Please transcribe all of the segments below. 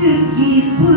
그 흙이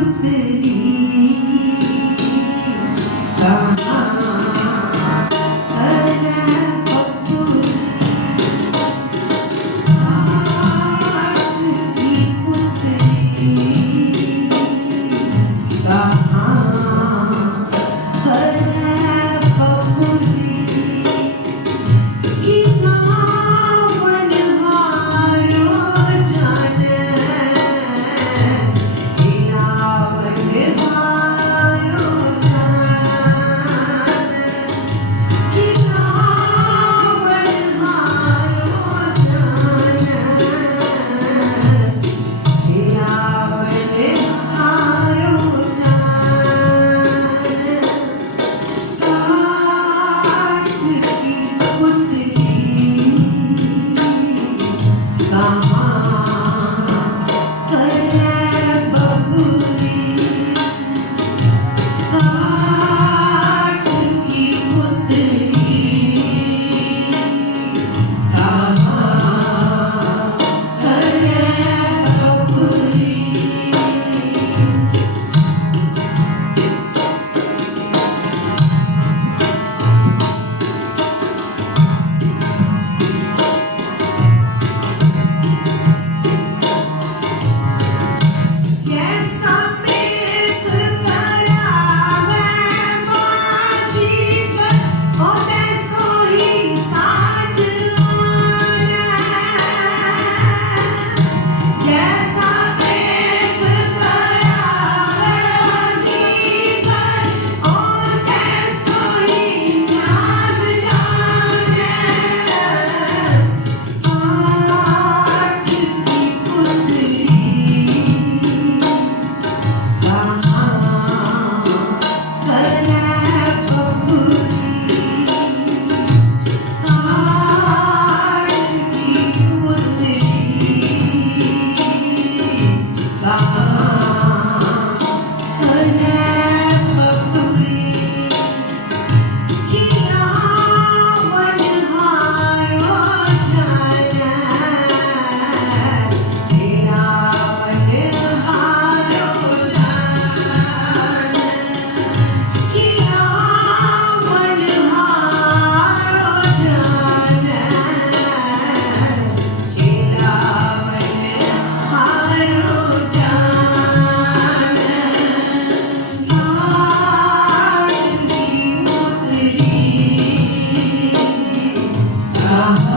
아.